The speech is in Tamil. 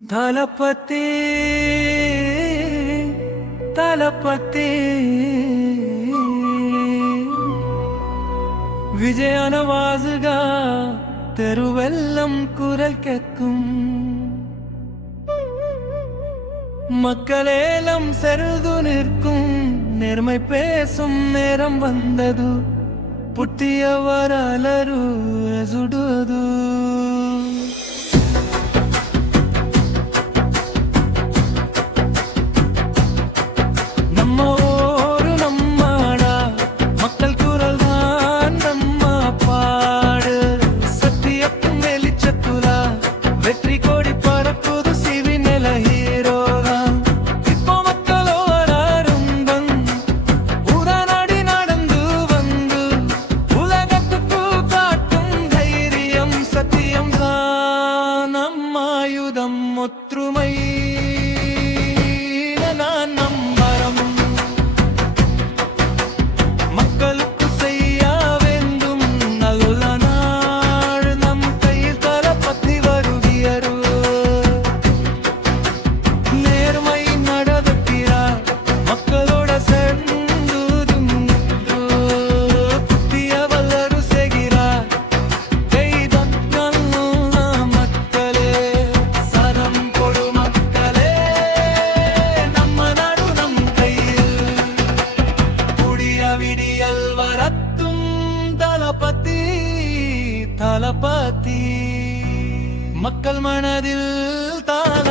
தலபதி தலபதி விஜயனவாசுகா தெருவெல்லம் குரல் கேட்கும் மக்களேலம் செருது நிற்கும் நேர்மை பேசும் நேரம் வந்தது புட்டியவரலரு சுடுது ஒற்றுமை நான் நம்பரம் மக்களுக்கு செய்ய வேண்டும் நல்ல நாள் நம் கையில் தளபதி வருகியரு நேர்மை நடக்கிறார் மக்களோட சேர்ந்து புத்திய வல்லரு செய்கிறார் தலபதி மக்கள் மனதில் தாள